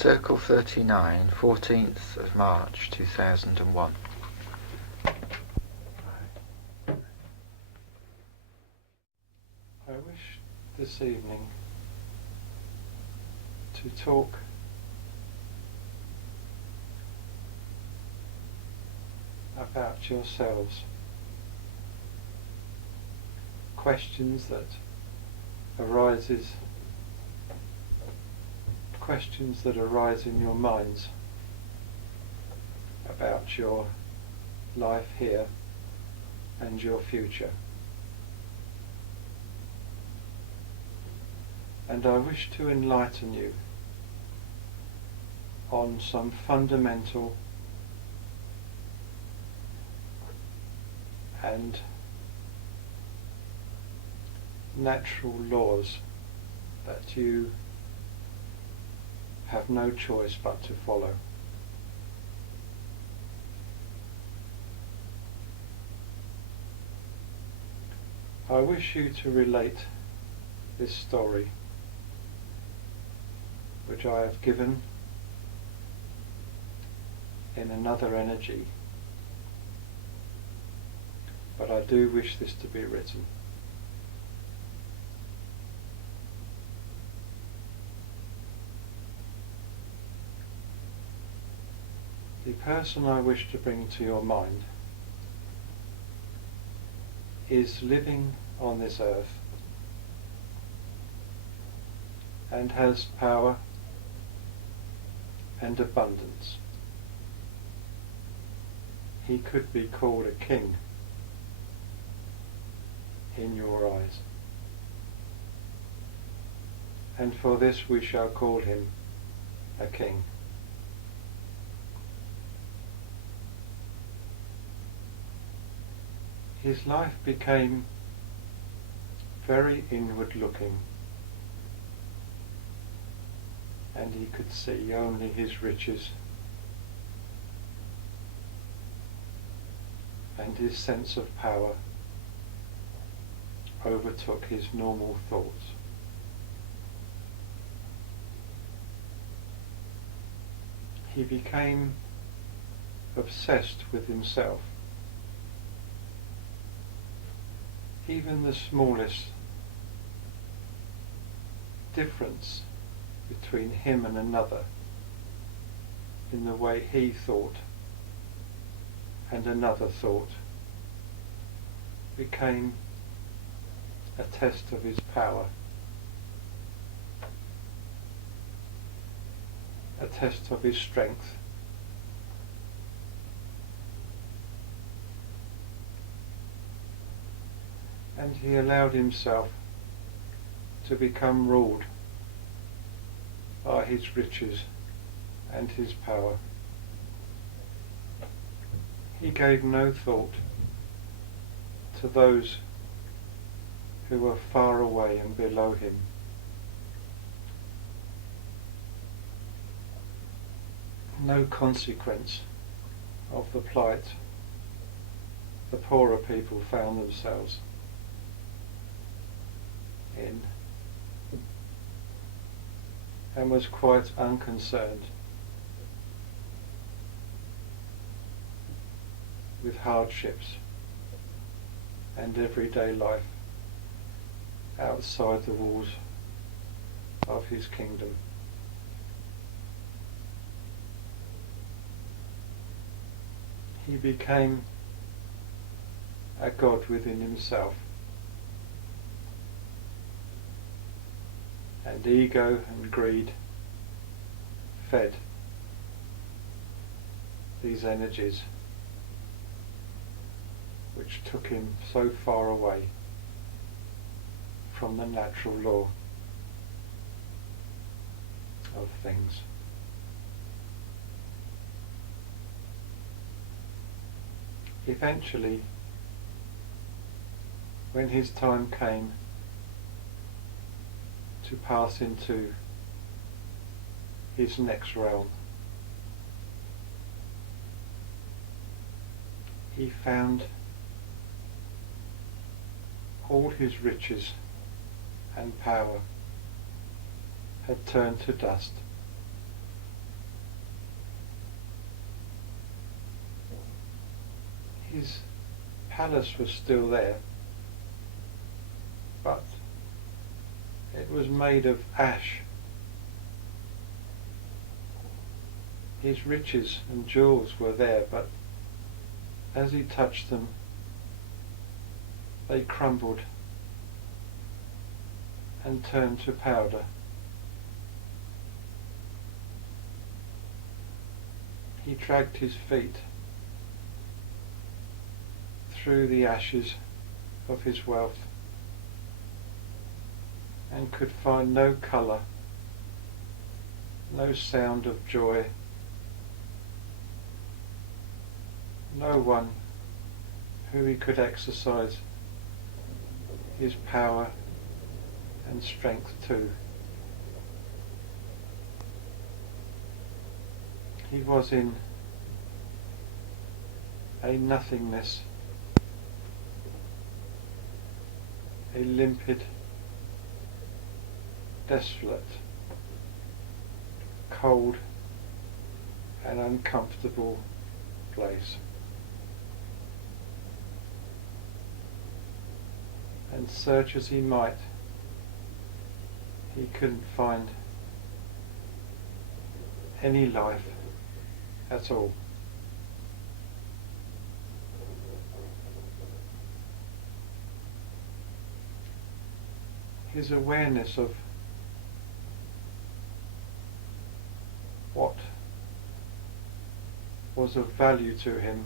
Circle 39, 14th of March 2001. I wish this evening to talk about yourselves. Questions that arise in your minds about your life here and your future. And I wish to enlighten you on some fundamental and natural laws that you have no choice but to follow. I wish you to relate this story, which I have given in another energy, but I do wish this to be written. The person I wish to bring to your mind is living on this earth and has power and abundance. He could be called a king in your eyes, and for this we shall call him a king. His life became very inward looking, and he could see only his riches, and his sense of power overtook his normal thoughts. He became obsessed with himself. Even the smallest difference between him and another in the way he thought and another thought became a test of his power, a test of his strength. And he allowed himself to become ruled by his riches and his power. He gave no thought to those who were far away and below him. No consequence of the plight the poorer people found themselves in, and was quite unconcerned with hardships and everyday life outside the walls of his kingdom. He became a god within himself, and ego and greed fed these energies which took him so far away from the natural law of things. Eventually, when his time came to pass into his next realm, he found all his riches and power had turned to dust His palace was still there, but it was made of ash. His riches and jewels were there, but as he touched them, they crumbled and turned to powder. He dragged his feet through the ashes of his wealth and could find no colour, no sound of joy, no one who he could exercise his power and strength to. He was in a nothingness, a limpid, desolate, cold and uncomfortable place. And search as he might, he couldn't find any life at all. His awareness of what was of value to him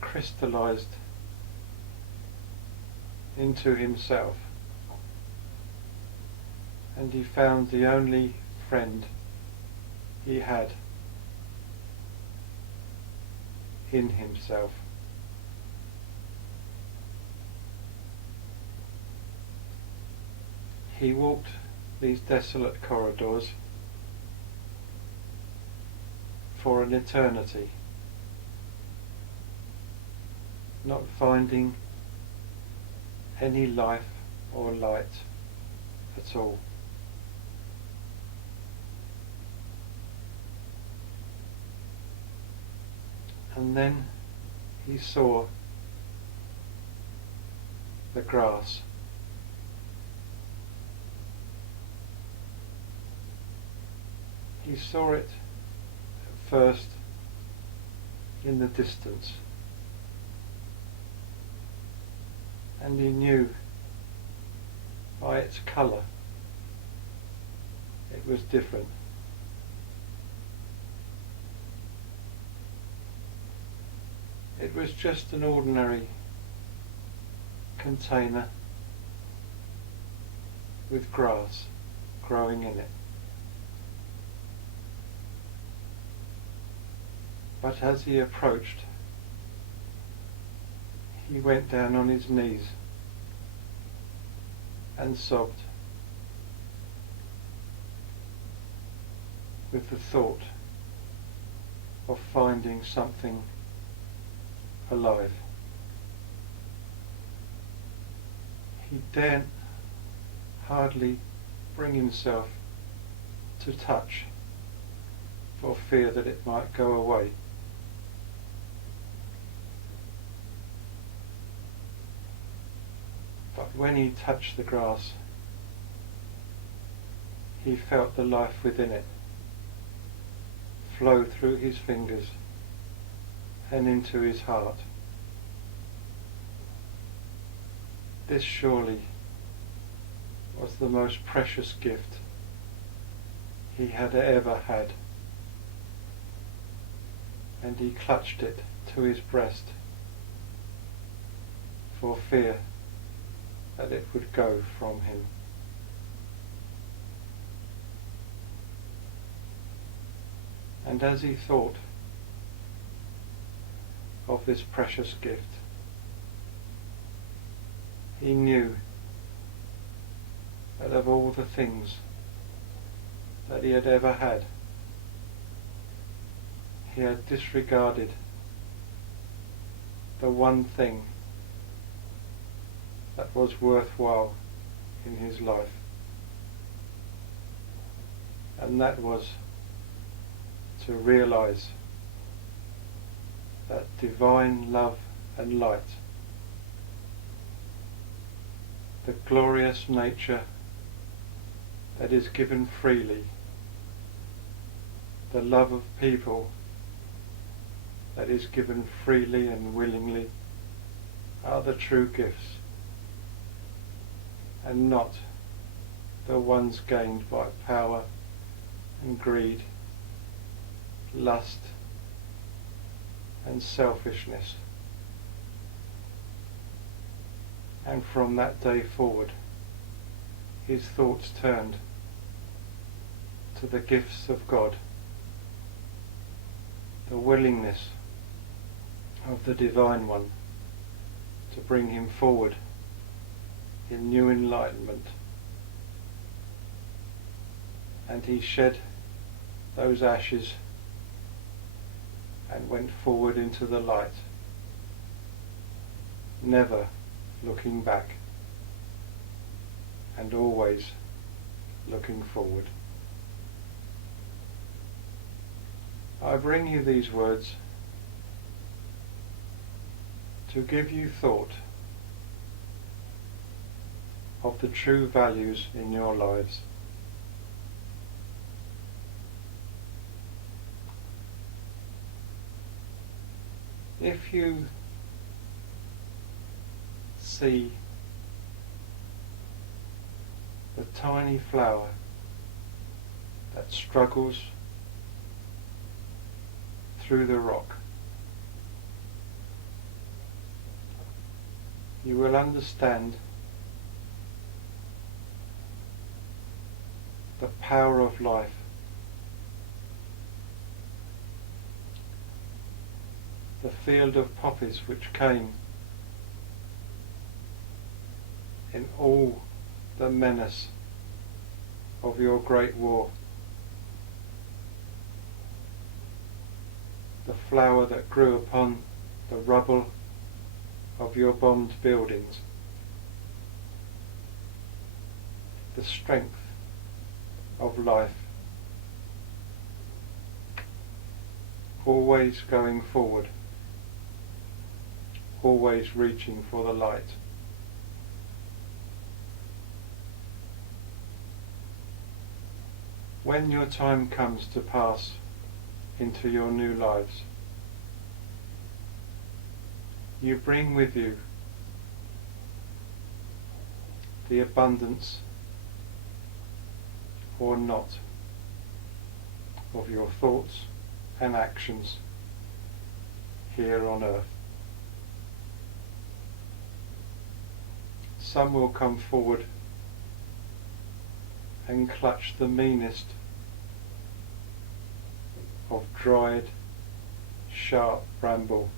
crystallized into himself, and he found the only friend he had in himself. He walked these desolate corridors for an eternity, not finding any life or light at all. And then he saw the grass. He saw it at first in the distance, and he knew by its colour it was different. It was just an ordinary container with grass growing in it. But as he approached, he went down on his knees and sobbed with the thought of finding something alive. He dared hardly bring himself to touch for fear that it might go away. But when he touched the grass, he felt the life within it flow through his fingers and into his heart. This surely was the most precious gift he had ever had, and he clutched it to his breast for fear that it would go from him. And as he thought of this precious gift, he knew that of all the things that he had ever had, he had disregarded the one thing that was worthwhile in his life, and that was to realize that divine love and light, the glorious nature that is given freely, the love of people that is given freely and willingly, are the true gifts, and not the ones gained by power and greed, lust and selfishness. And from that day forward, his thoughts turned to the gifts of God, the willingness of the Divine One to bring him forward in new enlightenment. And he shed those ashes and went forward into the light, never looking back and always looking forward. I bring you these words to give you thought of the true values in your lives. If you see the tiny flower that struggles through the rock, you will understand the power of life. The field of poppies which came in all the menace of your great war. The flower that grew upon the rubble of your bombed buildings. The strength of life. Always going forward. Always reaching for the light. When your time comes to pass into your new lives, you bring with you the abundance or not of your thoughts and actions here on earth. Some will come forward and clutch the meanest of dried, sharp bramble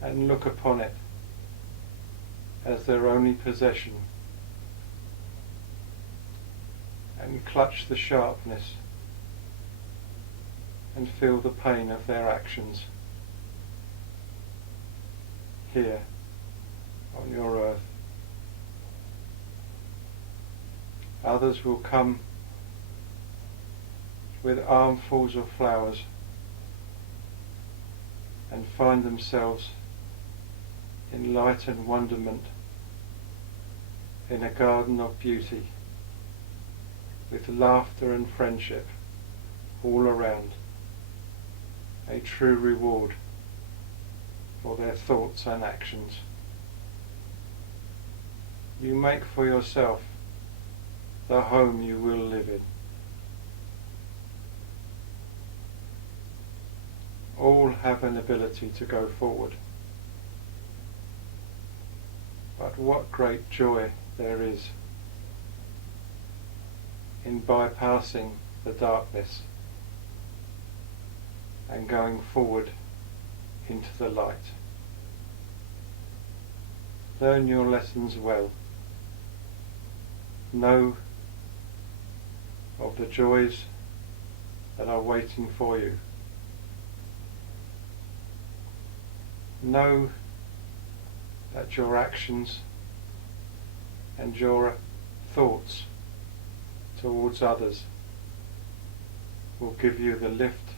and look upon it as their only possession and clutch the sharpness and feel the pain of their actions here on your earth. Others will come with armfuls of flowers and find themselves in light and wonderment in a garden of beauty with laughter and friendship all around, a true reward for their thoughts and actions. You make for yourself the home you will live in. All have an ability to go forward, but what great joy there is in bypassing the darkness and going forward into the light. Learn your lessons well. Know of the joys that are waiting for you. Know that your actions and your thoughts towards others will give you the lift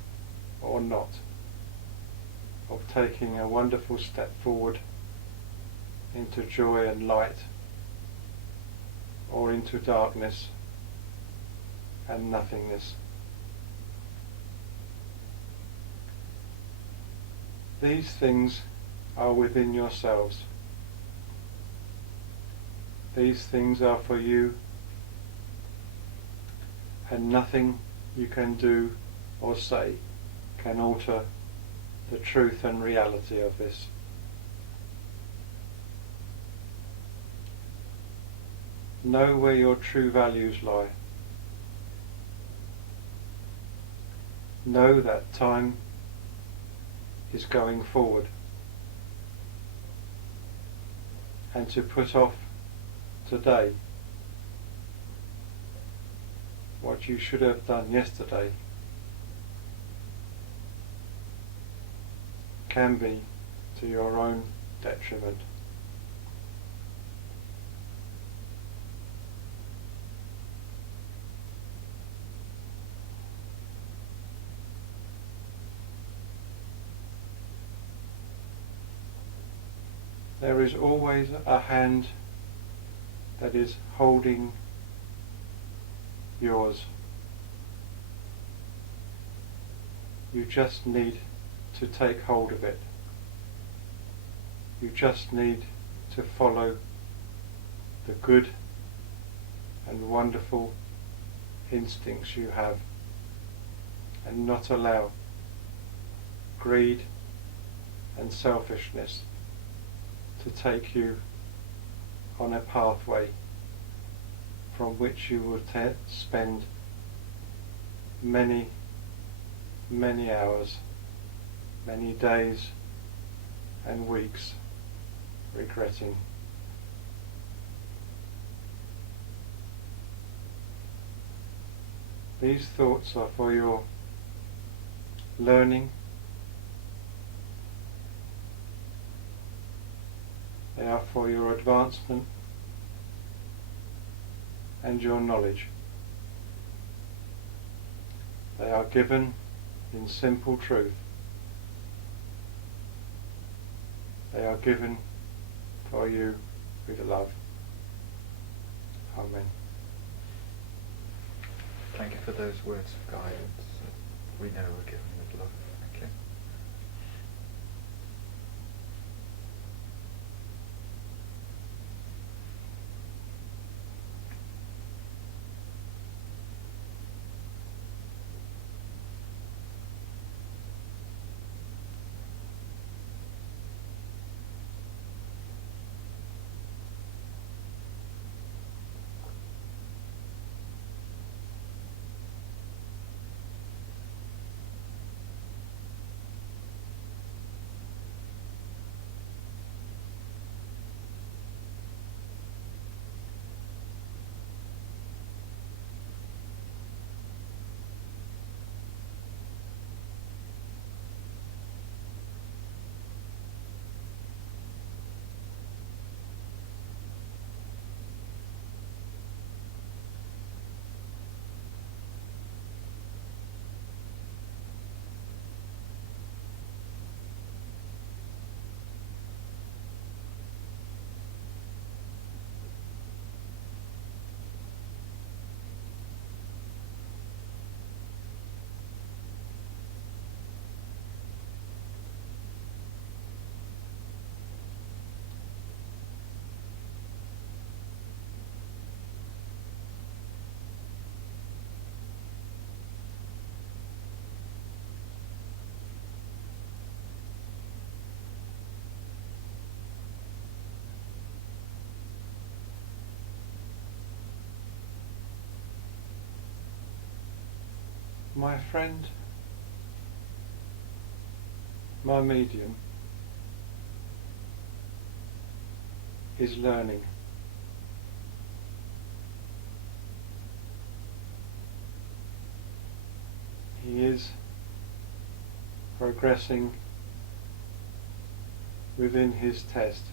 or not, of taking a wonderful step forward into joy and light, or into darkness and nothingness. These things are within yourselves. These things are for you, and nothing you can do or say can alter the truth and reality of this. Know where your true values lie. Know that time is going forward, and to put off today what you should have done yesterday can be to your own detriment. There is always a hand that is holding yours. You just need to take hold of it. You just need to follow the good and wonderful instincts you have, and not allow greed and selfishness to take you on a pathway from which you will spend many, many hours, many days and weeks regretting. These thoughts are for your learning. They are for your advancement and your knowledge. They are given in simple truth. They are given for you with love. Amen. Thank you for those words of guidance that we know are given with love. Thank you. My friend, my medium, is learning. He is progressing within his test,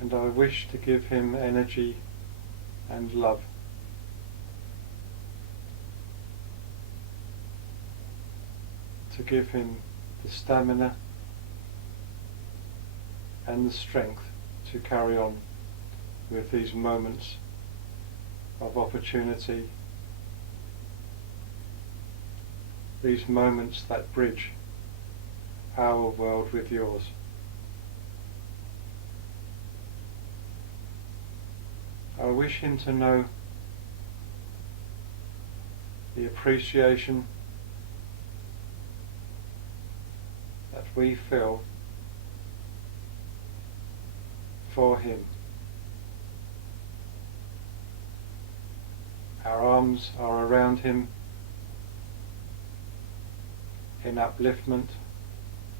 and I wish to give him energy and love. to give him the stamina and the strength to carry on with these moments of opportunity, these moments that bridge our world with yours. I wish him to know the appreciation that we feel for him. Our arms are around him in upliftment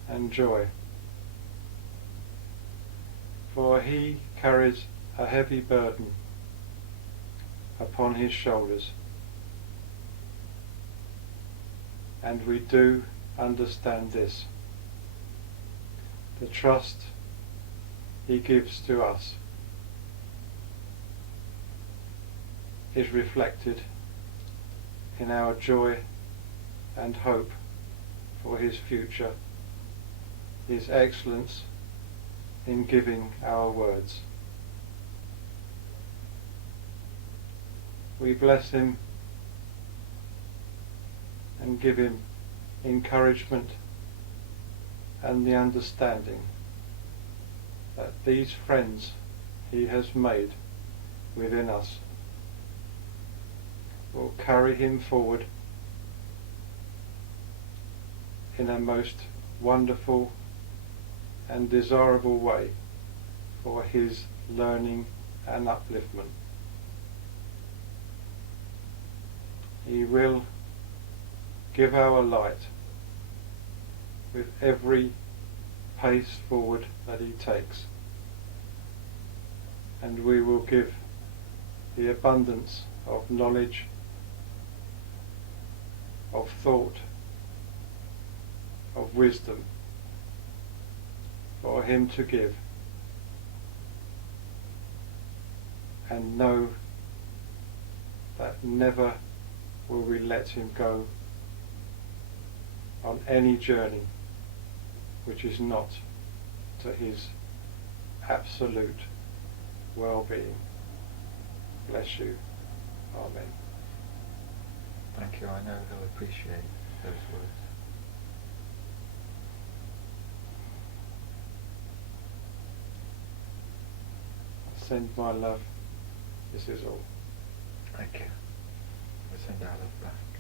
and joy, for he carries a heavy burden upon his shoulders, and we do understand this. The trust he gives to us is reflected in our joy and hope for his future, his excellence in giving our words. We bless him and give him encouragement and the understanding that these friends he has made within us will carry him forward in a most wonderful and desirable way for his learning and upliftment. He will give our light with every pace forward that he takes, and we will give the abundance of knowledge, of thought, of wisdom for him to give, and know that never will we let him go on any journey which is not to his absolute well-being. Bless you. Amen. Thank you. I know he'll appreciate those words. I send my love. This is all. Thank you. I send our love back.